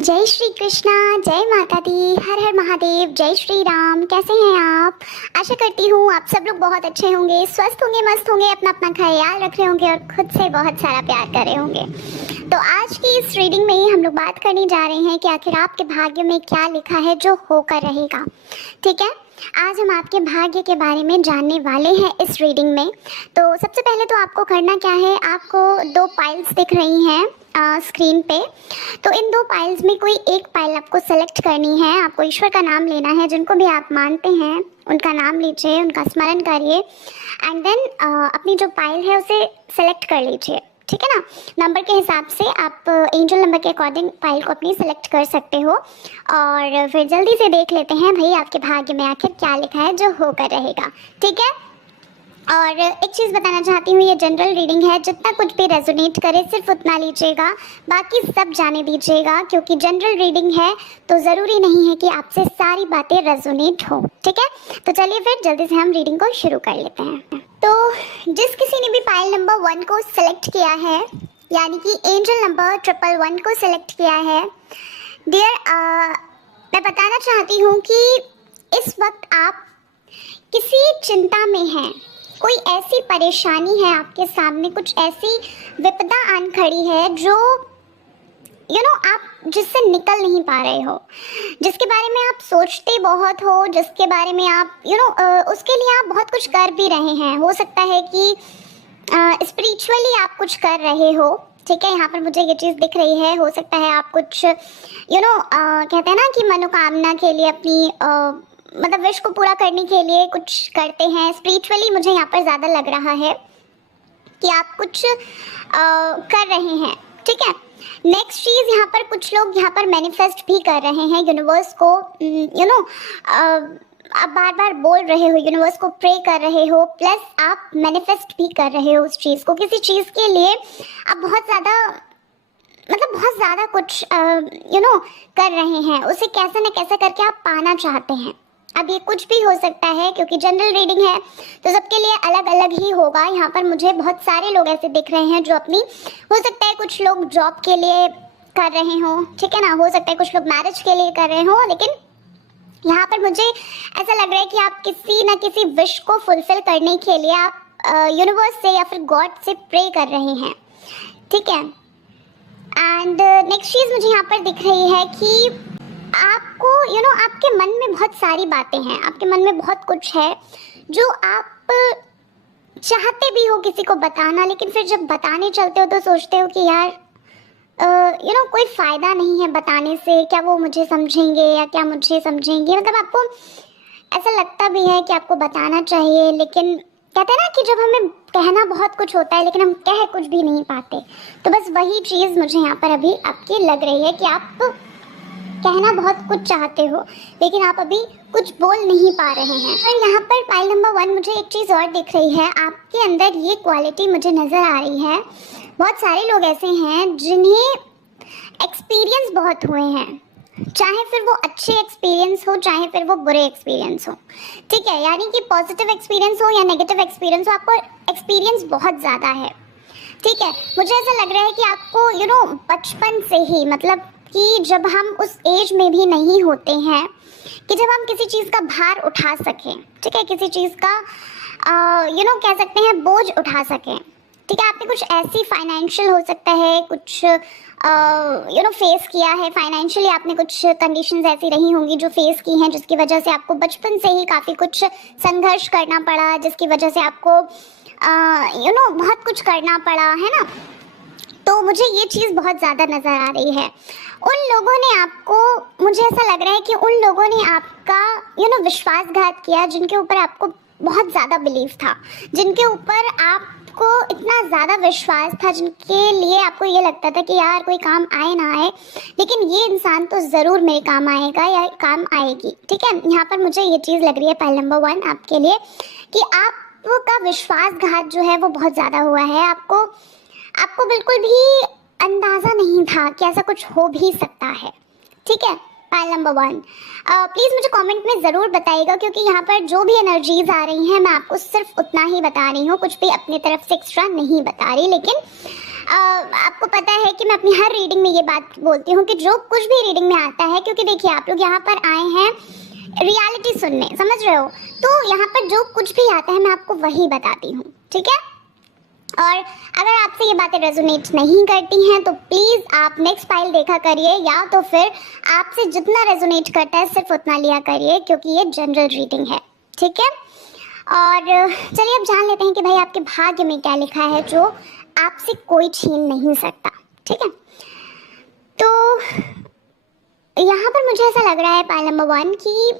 जय श्री कृष्णा, जय माता दी, हर हर महादेव, जय श्री राम। कैसे हैं आप? आशा करती हूँ आप सब लोग बहुत अच्छे होंगे, स्वस्थ होंगे, मस्त होंगे, अपना अपना ख्याल रख रहे होंगे और खुद से बहुत सारा प्यार कर रहे होंगे। तो आज की इस रीडिंग में ही हम लोग बात करने जा रहे हैं कि आखिर आपके भाग्य में क्या लिखा है जो होकर रहेगा। ठीक है, आज हम आपके भाग्य के बारे में जानने वाले हैं इस रीडिंग में। तो सबसे पहले तो आपको करना क्या है, आपको दो पाइल्स दिख रही हैं स्क्रीन पे। तो इन दो पाइल्स में कोई एक पाइल आपको सेलेक्ट करनी है। आपको ईश्वर का नाम लेना है, जिनको भी आप मानते हैं उनका नाम लीजिए, उनका स्मरण करिए एंड देन अपनी जो पाइल है उसे सेलेक्ट कर लीजिए। ठीक है ना, नंबर के हिसाब से आप एंजल नंबर के अकॉर्डिंग फाइल को अपनी सेलेक्ट कर सकते हो और फिर जल्दी से देख लेते हैं भाई आपके भाग्य में आखिर क्या लिखा है जो होकर रहेगा। ठीक है, और एक चीज़ बताना चाहती हूँ, ये जनरल रीडिंग है, जितना कुछ भी रेजोनेट करे सिर्फ उतना लीजिएगा, बाकी सब जाने दीजिएगा, क्योंकि जनरल रीडिंग है तो ज़रूरी नहीं है कि आपसे सारी बातें रेजोनेट हो। ठीक है, तो चलिए फिर जल्दी से हम रीडिंग को शुरू कर लेते हैं। तो जिस किसी ने भी फाइल नंबर 1 को सिलेक्ट किया है, यानी कि एंजल नंबर 111 को सिलेक्ट किया है, डियर मैं बताना चाहती हूँ कि इस वक्त आप किसी चिंता में हैं, कोई ऐसी परेशानी है आपके सामने, कुछ ऐसी विपदा आन खड़ी है जो आप जिससे निकल नहीं पा रहे हो, जिसके बारे में आप सोचते बहुत हो, जिसके बारे में आप उसके लिए आप बहुत कुछ कर भी रहे हैं। हो सकता है कि स्पिरिचुअली आप कुछ कर रहे हो। ठीक है, यहाँ पर मुझे ये चीज़ दिख रही है। हो सकता है आप कुछ कहते हैं ना कि मनोकामना के लिए अपनी मतलब विश को पूरा करने के लिए कुछ करते हैं। स्पिरिचुअली मुझे यहाँ पर ज़्यादा लग रहा है कि आप कुछ कर रहे हैं। ठीक है, नेक्स्ट चीज़, यहाँ पर कुछ लोग यहाँ पर मैनिफेस्ट भी कर रहे हैं यूनिवर्स को। आप बार बार बोल रहे हो, यूनिवर्स को प्रे कर रहे हो, प्लस आप मैनिफेस्ट भी कर रहे हो उस चीज़ को। किसी चीज़ के लिए आप बहुत ज़्यादा कुछ कर रहे हैं, उसे कैसे न कैसे करके आप पाना चाहते हैं। अब ये कुछ भी हो सकता है, क्योंकि जनरल रीडिंग है तो सबके लिए अलग अलग ही होगा। यहाँ पर मुझे बहुत सारे लोग ऐसे दिख रहे हैं जो अपनी, हो सकता है कुछ लोग जॉब के लिए कर रहे हो, ठीक है ना, हो सकता है कुछ लोग मैरिज के लिए कर रहे हो, लेकिन यहाँ पर मुझे ऐसा लग रहा है कि आप किसी न किसी विश को फुलफिल करने के लिए आप यूनिवर्स से या फिर गॉड से प्रे कर रहे हैं। ठीक है, एंड नेक्स्ट चीज़ मुझे यहाँ पर दिख रही है कि आपको आपके मन में बहुत सारी बातें हैं, आपके मन में बहुत कुछ है जो आप चाहते भी हो किसी को बताना, लेकिन फिर जब बताने चलते हो तो सोचते हो कि यार कोई फ़ायदा नहीं है बताने से, क्या वो मुझे समझेंगे या क्या मुझे समझेंगे। मतलब आपको ऐसा लगता भी है कि आपको बताना चाहिए, लेकिन कहते हैं ना कि जब हमें कहना बहुत कुछ होता है लेकिन हम कह कुछ भी नहीं पाते। तो बस वही चीज़ मुझे यहाँ पर अभी आपकी लग रही है कि आप कहना बहुत कुछ चाहते हो लेकिन आप अभी कुछ बोल नहीं पा रहे हैं। और यहाँ पर पाइल नंबर 1 मुझे एक चीज़ और दिख रही है, आपके अंदर ये क्वालिटी मुझे नज़र आ रही है। बहुत सारे लोग ऐसे हैं जिन्हें एक्सपीरियंस बहुत हुए हैं, चाहे फिर वो अच्छे एक्सपीरियंस हो चाहे फिर वो बुरे एक्सपीरियंस हो। ठीक है, यानी कि पॉजिटिव एक्सपीरियंस हो या नेगेटिव एक्सपीरियंस हो, आपको एक्सपीरियंस बहुत ज़्यादा है। ठीक है, मुझे ऐसा लग रहा है कि आपको बचपन से ही, मतलब कि जब हम उस एज में भी नहीं होते हैं कि जब हम किसी चीज़ का भार उठा सकें, ठीक है, किसी चीज़ का कह सकते हैं बोझ उठा सकें। ठीक है, आपने कुछ ऐसी फाइनेंशियल हो सकता है कुछ फेस किया है, फाइनेंशियली आपने कुछ कंडीशंस ऐसी रही होंगी जो फेस की हैं, जिसकी वजह से आपको बचपन से ही काफ़ी कुछ संघर्ष करना पड़ा, जिसकी वजह से आपको बहुत कुछ करना पड़ा, है ना। तो मुझे ये चीज़ बहुत ज़्यादा नज़र आ रही है। उन लोगों ने आपको, मुझे ऐसा लग रहा है कि उन लोगों ने आपका विश्वासघात किया, जिनके ऊपर आपको बहुत ज़्यादा बिलीव था, जिनके ऊपर आपको इतना ज़्यादा विश्वास था, जिनके लिए आपको ये लगता था कि यार कोई काम आए ना आए लेकिन ये इंसान तो ज़रूर मेरे काम आएगा या काम आएगी। ठीक है, यहाँ पर मुझे ये चीज़ लग रही है पाइल नंबर 1 आपके लिए कि आपका विश्वासघात जो है वो बहुत ज़्यादा हुआ है। आपको बिल्कुल भी अंदाज़ा नहीं था कि ऐसा कुछ हो भी सकता है। ठीक है, पाइल नंबर 1 प्लीज़ मुझे कमेंट में ज़रूर बताइएगा, क्योंकि यहाँ पर जो भी एनर्जीज आ रही हैं मैं आपको सिर्फ उतना ही बता रही हूँ, कुछ भी अपनी तरफ से एक्स्ट्रा नहीं बता रही। लेकिन आपको पता है कि मैं अपनी हर रीडिंग में ये बात बोलती हूँ कि जो कुछ भी रीडिंग में आता है, क्योंकि देखिए आप लोग यहाँ पर आए हैं रियलिटी सुनने, समझ रहे हो, तो यहाँ पर जो कुछ भी आता है मैं आपको वही बताती हूँ, ठीक है। और अगर आपसे ये बातें रेजोनेट नहीं करती हैं तो प्लीज़ आप नेक्स्ट फाइल देखा करिए, या तो फिर आपसे जितना रेजोनेट करता है सिर्फ उतना लिया करिए, क्योंकि ये जनरल रीडिंग है, ठीक है। और चलिए अब जान लेते हैं कि भाई आपके भाग्य में क्या लिखा है जो आपसे कोई छीन नहीं सकता, ठीक है। तो यहाँ पर मुझे ऐसा लग रहा है पाइल नंबर 1 कि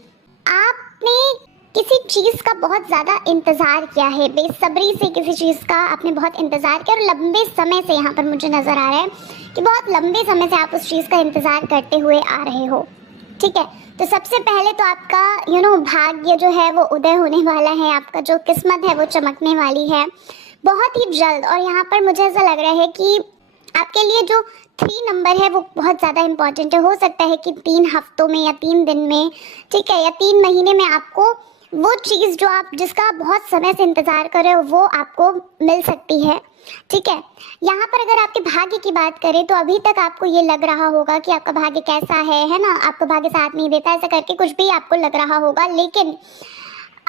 आपने किसी चीज़ का बहुत ज़्यादा इंतज़ार किया है, बेसब्री से किसी चीज़ का आपने बहुत इंतज़ार किया, और लंबे समय से यहाँ पर मुझे नज़र आ रहा है कि बहुत लंबे समय से आप उस चीज़ का इंतज़ार करते हुए आ रहे हो, ठीक है। तो सबसे पहले तो आपका भाग्य जो है वो उदय होने वाला है, आपका जो किस्मत है वो चमकने वाली है बहुत ही जल्द। और यहाँ पर मुझे ऐसा लग रहा है कि आपके लिए जो 3 नंबर है वो बहुत ज़्यादा इम्पॉर्टेंट है। हो सकता है कि 3 हफ्तों में या 3 दिन में, ठीक है, या 3 महीने में आपको वो चीज़ जो आप जिसका आप बहुत समय से इंतज़ार कर रहे हो वो आपको मिल सकती है, ठीक है। यहाँ पर अगर आपके भाग्य की बात करें तो अभी तक आपको ये लग रहा होगा कि आपका भाग्य कैसा है ना, आपका भाग्य साथ नहीं देता, ऐसा करके कुछ भी आपको लग रहा होगा, लेकिन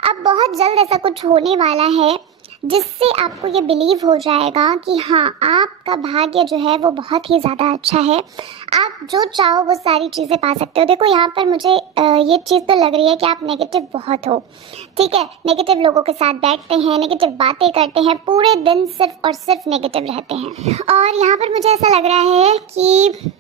अब बहुत जल्द ऐसा कुछ होने वाला है जिससे आपको ये बिलीव हो जाएगा कि हाँ, आपका भाग्य जो है वो बहुत ही ज़्यादा अच्छा है, आप जो चाहो वो सारी चीज़ें पा सकते हो। देखो यहाँ पर मुझे ये चीज़ तो लग रही है कि आप नेगेटिव बहुत हो, ठीक है, नेगेटिव लोगों के साथ बैठते हैं, नेगेटिव बातें करते हैं, पूरे दिन सिर्फ और सिर्फ नेगेटिव रहते हैं। और यहाँ पर मुझे ऐसा लग रहा है कि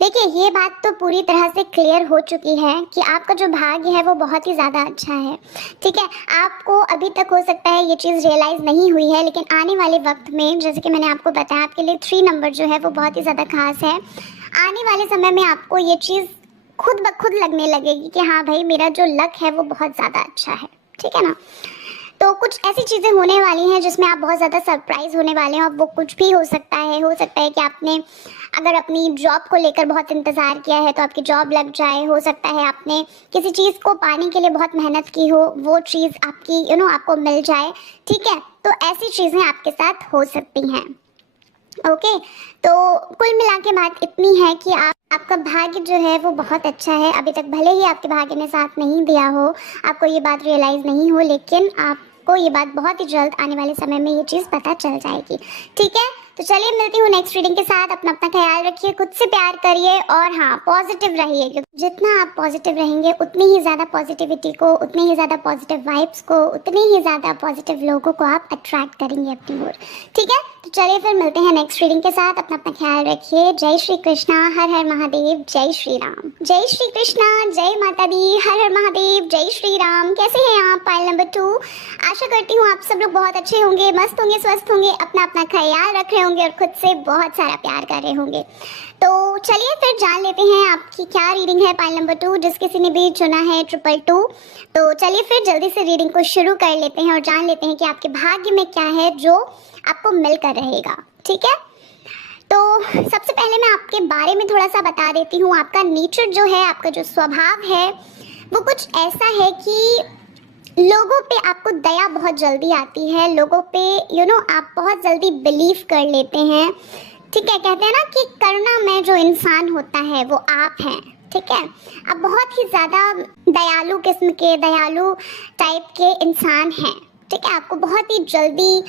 देखिए ये बात तो पूरी तरह से क्लियर हो चुकी है कि आपका जो भाग्य है वो बहुत ही ज़्यादा अच्छा है, ठीक है। आपको अभी तक हो सकता है ये चीज़ रियलाइज़ नहीं हुई है, लेकिन आने वाले वक्त में, जैसे कि मैंने आपको बताया, आपके लिए 3 नंबर जो है वो बहुत ही ज़्यादा खास है। आने वाले समय में आपको ये चीज़ खुद ब खुद लगने लगेगी कि हाँ भाई, मेरा जो लक है वो बहुत ज़्यादा अच्छा है, ठीक है ना। तो कुछ ऐसी चीज़ें होने वाली हैं जिसमें आप बहुत ज़्यादा सरप्राइज होने वाले हैं, और वो कुछ भी हो सकता है। हो सकता है कि आपने अगर अपनी जॉब को लेकर बहुत इंतज़ार किया है तो आपकी जॉब लग जाए, हो सकता है आपने किसी चीज़ को पाने के लिए बहुत मेहनत की हो, वो चीज़ आपकी आपको मिल जाए, ठीक है। तो ऐसी चीज़ें आपके साथ हो सकती हैं, ओके। तो कुल मिला के बात इतनी है कि आपका भाग्य जो है वो बहुत अच्छा है। अभी तक भले ही आपके भाग्य ने साथ नहीं दिया हो, आपको ये बात रियलाइज़ नहीं हो, लेकिन आपको ये बात बहुत ही जल्द आने वाले समय में ये चीज़ पता चल जाएगी, ठीक है। तो चलिए मिलती हूँ नेक्स्ट रीडिंग के साथ। अपना ख्याल रखिए, खुद से प्यार करिए, और हाँ, पॉजिटिव रहिए, क्योंकि जितना आप पॉजिटिव रहेंगे उतनी ही ज़्यादा पॉजिटिविटी को, उतनी ही ज़्यादा पॉजिटिव वाइब्स को, उतनी ही ज़्यादा पॉजिटिव लोगों को आप अट्रैक्ट करेंगे अपनी ओर, ठीक है। तो चलिए फिर मिलते हैं नेक्स्ट रीडिंग के साथ। अपना ख्याल रखिए। जय श्री कृष्णा, हर हर महादेव, जय श्री राम। जय श्री कृष्णा, जय माता दी, हर हर महादेव, जय श्री राम। कैसे हैं आप पाइल नंबर 2? आशा करती हूँ आप सब लोग बहुत अच्छे होंगे, मस्त होंगे, स्वस्थ होंगे, अपना ख्याल रख रहे होंगे और खुद से बहुत सारा प्यार कर रहे होंगे। तो चलिए फिर जान लेते हैं आपकी क्या रीडिंग है पाइल नंबर 2, जिस किसी ने भी चुना है 222। तो चलिए फिर जल्दी से रीडिंग को शुरू कर लेते हैं और जान लेते हैं कि आपके भाग्य में क्या है जो आपको मिलकर रहेगा, ठीक है। तो सबसे पहले मैं आपके बारे में थोड़ा सा बता देती हूँ। आपका नेचर जो है, आपका जो स्वभाव है वो कुछ ऐसा है कि लोगों पे आपको दया बहुत जल्दी आती है, लोगों पे आप बहुत जल्दी बिलीव कर लेते हैं, ठीक है। कहते हैं ना कि करुणामय जो इंसान होता है वो आप हैं, ठीक है। आप बहुत ही ज़्यादा दयालु किस्म के, दयालु टाइप के इंसान हैं, ठीक है। आपको बहुत ही जल्दी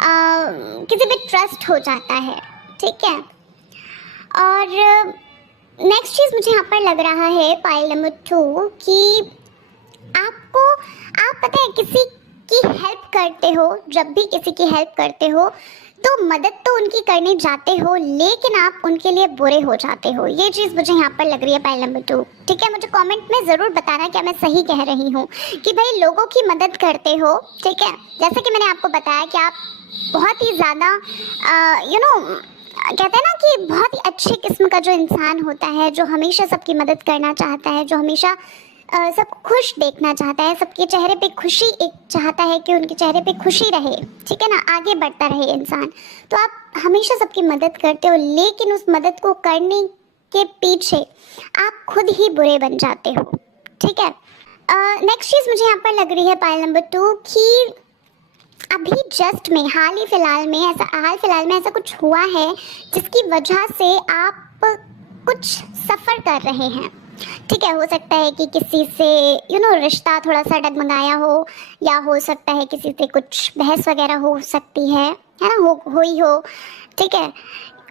किसी पे ट्रस्ट हो जाता है, ठीक है। और नेक्स्ट चीज़ मुझे यहाँ पर लग रहा है पाइल नंबर 2 कि आप पता है किसी की हेल्प करते हो, जब भी किसी की हेल्प करते हो तो मदद तो उनकी करने जाते हो, लेकिन आप उनके लिए बुरे हो जाते हो। ये चीज़ मुझे यहाँ पर लग रही है पाइल नंबर 2, ठीक है। मुझे कमेंट में ज़रूर बताना क्या मैं सही कह रही हूँ कि भाई लोगों की मदद करते हो, ठीक है। जैसे कि मैंने आपको बताया कि आप बहुत ही ज़्यादा कहते हैं ना कि बहुत ही अच्छे किस्म का जो इंसान होता है, जो हमेशा सबकी मदद करना चाहता है, जो हमेशा सबको खुश देखना चाहता है, सबके चेहरे पे खुशी एक चाहता है कि उनके चेहरे पे खुशी रहे, ठीक है ना, आगे बढ़ता रहे इंसान। तो आप हमेशा सबकी मदद करते हो, लेकिन उस मदद को करने के पीछे आप खुद ही बुरे बन जाते हो, ठीक है। नेक्स्ट चीज़ मुझे यहाँ पर लग रही है पाइल नंबर 2 कि अभी जस्ट में हाल फिलहाल में ऐसा कुछ हुआ है जिसकी वजह से आप कुछ सफ़र कर रहे हैं। ठीक है, हो सकता है कि किसी से रिश्ता थोड़ा सा डगमगाया हो, या हो सकता है किसी से कुछ बहस वगैरह हो सकती है ना, हुई हो। ठीक है,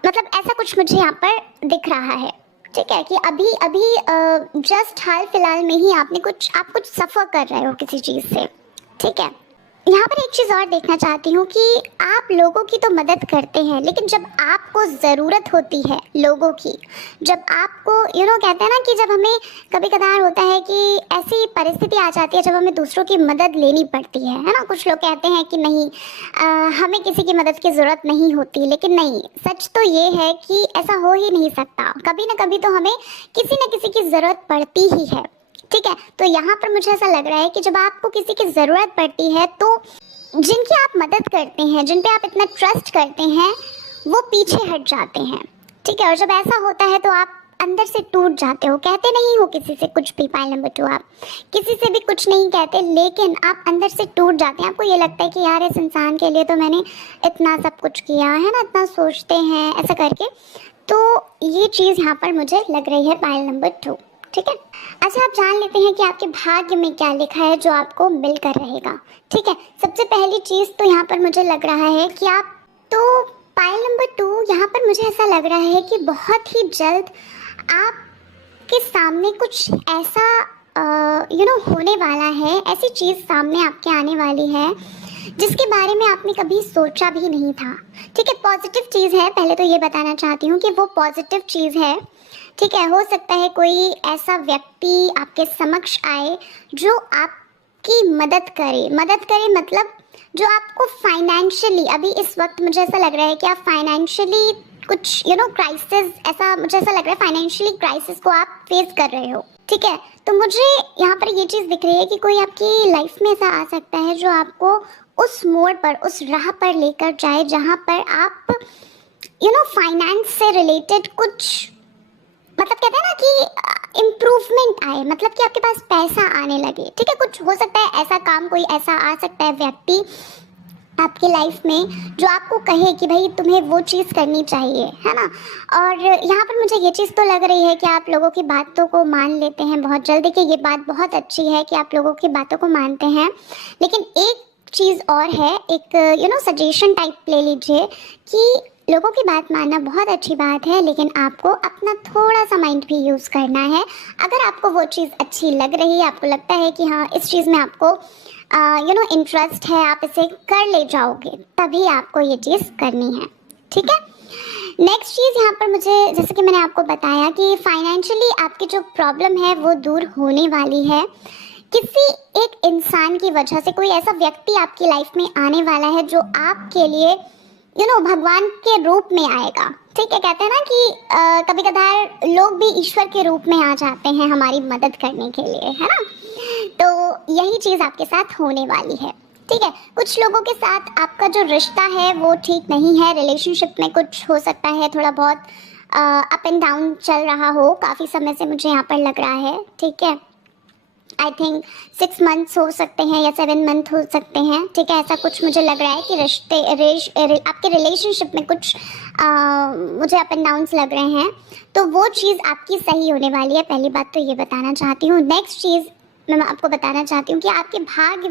मतलब ऐसा कुछ मुझे यहाँ पर दिख रहा है। ठीक है, कि अभी अभी जस्ट हाल फिलहाल में ही आप कुछ सफ़र कर रहे हो किसी चीज़ से। ठीक है, यहाँ पर एक चीज़ और देखना चाहती हूँ कि आप लोगों की तो मदद करते हैं, लेकिन जब आपको ज़रूरत होती है लोगों की, जब आपको कहते हैं ना कि जब हमें कभी कदार होता है कि ऐसी परिस्थिति आ जाती है जब हमें दूसरों की मदद लेनी पड़ती है ना। कुछ लोग कहते हैं कि नहीं, हमें किसी की मदद की ज़रूरत नहीं होती, लेकिन नहीं, सच तो ये है कि ऐसा हो ही नहीं सकता। कभी ना कभी तो हमें किसी न किसी की ज़रूरत पड़ती ही है। ठीक है, तो यहाँ पर मुझे ऐसा लग रहा है कि जब आपको किसी की ज़रूरत पड़ती है तो जिनकी आप मदद करते हैं, जिन पे आप इतना ट्रस्ट करते हैं, वो पीछे हट जाते हैं। ठीक है, और जब ऐसा होता है तो आप अंदर से टूट जाते हो। कहते नहीं हो किसी से कुछ भी, पाइल नंबर 2 आप किसी से भी कुछ नहीं कहते, लेकिन आप अंदर से टूट जाते हैं। आपको ये लगता है कि यार इस इंसान के लिए तो मैंने इतना सब कुछ किया है ना, इतना सोचते हैं ऐसा करके। तो ये चीज़ यहाँ पर मुझे लग रही है पाइल नंबर 2। ठीक है, अच्छा आप जान लेते हैं कि आपके भाग्य में क्या लिखा है जो आपको मिलकर रहेगा। ठीक है, सबसे पहली चीज़ तो यहाँ पर मुझे लग रहा है कि आप तो पाइल नंबर 2, यहाँ पर मुझे ऐसा लग रहा है कि बहुत ही जल्द आपके सामने कुछ ऐसा होने वाला है, ऐसी चीज़ सामने आपके आने वाली है जिसके बारे में आपने कभी सोचा भी नहीं था। ठीक है, पॉजिटिव चीज़ है, पहले तो ये बताना चाहती हूँ कि वो पॉजिटिव चीज़ है। ठीक है, हो सकता है कोई ऐसा व्यक्ति आपके समक्ष आए जो आपकी मदद करे मतलब जो आपको फाइनेंशियली, अभी इस वक्त मुझे ऐसा लग रहा है कि आप फाइनेंशियली कुछ क्राइसिस, ऐसा मुझे ऐसा लग रहा है फाइनेंशियली क्राइसिस को आप फेस कर रहे हो। ठीक है, तो मुझे यहाँ पर ये चीज़ दिख रही है कि कोई आपकी लाइफ में ऐसा आ सकता है जो आपको उस मोड़ पर, उस राह पर लेकर जाए जहाँ पर आप फाइनेंस से रिलेटेड कुछ, मतलब कहते हैं ना कि इम्प्रूवमेंट आए, मतलब कि आपके पास पैसा आने लगे। ठीक है, कुछ हो सकता है ऐसा काम, कोई ऐसा आ सकता है व्यक्ति आपकी लाइफ में जो आपको कहे कि भाई तुम्हें वो चीज़ करनी चाहिए, है ना। और यहाँ पर मुझे ये चीज़ तो लग रही है कि आप लोगों की बातों को मान लेते हैं बहुत जल्दी, कि ये बात बहुत अच्छी है कि आप लोगों की बातों को मानते हैं। लेकिन एक चीज़ और है, एक सजेशन टाइप ले लीजिए कि लोगों की बात मानना बहुत अच्छी बात है, लेकिन आपको अपना थोड़ा सा माइंड भी यूज़ करना है। अगर आपको वो चीज़ अच्छी लग रही है, आपको लगता है कि हाँ इस चीज़ में आपको इंटरेस्ट है, आप इसे कर ले जाओगे, तभी आपको ये चीज़ करनी है। ठीक है, नेक्स्ट चीज़ यहाँ पर मुझे, जैसे कि मैंने आपको बताया कि फाइनेंशियली आपकी जो प्रॉब्लम है वो दूर होने वाली है। किसी एक इंसान की वजह से कोई ऐसा व्यक्ति आपकी लाइफ में आने वाला है जो आपके लिए भगवान के रूप में आएगा। ठीक है, कहते हैं ना कि कभी कभार लोग भी ईश्वर के रूप में आ जाते हैं हमारी मदद करने के लिए, है ना। तो यही चीज़ आपके साथ होने वाली है। ठीक है, कुछ लोगों के साथ आपका जो रिश्ता है वो ठीक नहीं है, रिलेशनशिप में कुछ हो सकता है थोड़ा बहुत अप एंड डाउन चल रहा हो, काफ़ी समय से मुझे यहाँ पर लग रहा है। ठीक है, आई थिंक 6 मंथ्स हो सकते हैं या 7 मंथ हो सकते हैं। ठीक है, ऐसा कुछ मुझे लग रहा है कि आपके रिलेशनशिप में कुछ मुझे अप एंड डाउन्स लग रहे हैं, तो वो चीज़ आपकी सही होने वाली है। पहली बात तो ये बताना चाहती हूँ। नेक्स्ट चीज़ मैं आपको बताना चाहती हूँ कि आपके भाग्य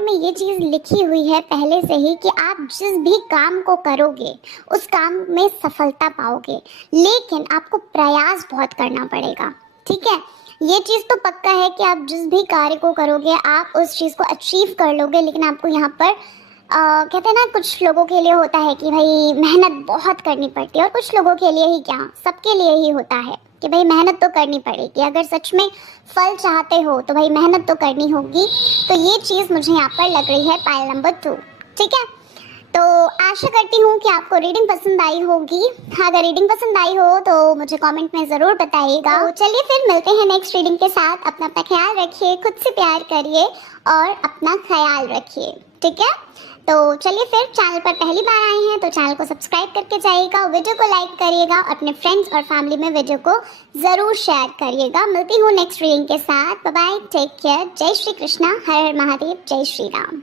में ये चीज़ लिखी हुई है पहले से ही कि आप जिस भी काम को करोगे उस काम में सफलता पाओगे, लेकिन आपको प्रयास बहुत करना पड़ेगा। ठीक है, ये चीज़ तो पक्का है कि आप जिस भी कार्य को करोगे आप उस चीज़ को अचीव कर लोगे, लेकिन आपको यहाँ पर कहते हैं ना, कुछ लोगों के लिए होता है कि भाई मेहनत बहुत करनी पड़ती है, और कुछ लोगों के लिए ही क्या, सबके लिए ही होता है कि भाई मेहनत तो करनी पड़ेगी। अगर सच में फल चाहते हो तो भाई मेहनत तो करनी होगी। तो ये चीज़ मुझे यहाँ पर लग रही है पाइल नंबर 2। ठीक है, तो आशा करती हूँ कि आपको रीडिंग पसंद आई होगी। अगर रीडिंग पसंद आई हो तो मुझे कमेंट में ज़रूर बताइएगा। तो चलिए फिर मिलते हैं नेक्स्ट रीडिंग के साथ। अपना ख्याल रखिए, खुद से प्यार करिए और अपना ख्याल रखिए। ठीक है, तो चलिए फिर, चैनल पर पहली बार आए हैं तो चैनल को सब्सक्राइब करके जाइएगा, वीडियो को लाइक करिएगा, अपने फ्रेंड्स और फैमिली में वीडियो को ज़रूर शेयर करिएगा। मिलती हूँ नेक्स्ट रीडिंग के साथ। बाय बाय, टेक केयर, जय श्री कृष्णा, हर हर महादेव, जय श्री राम।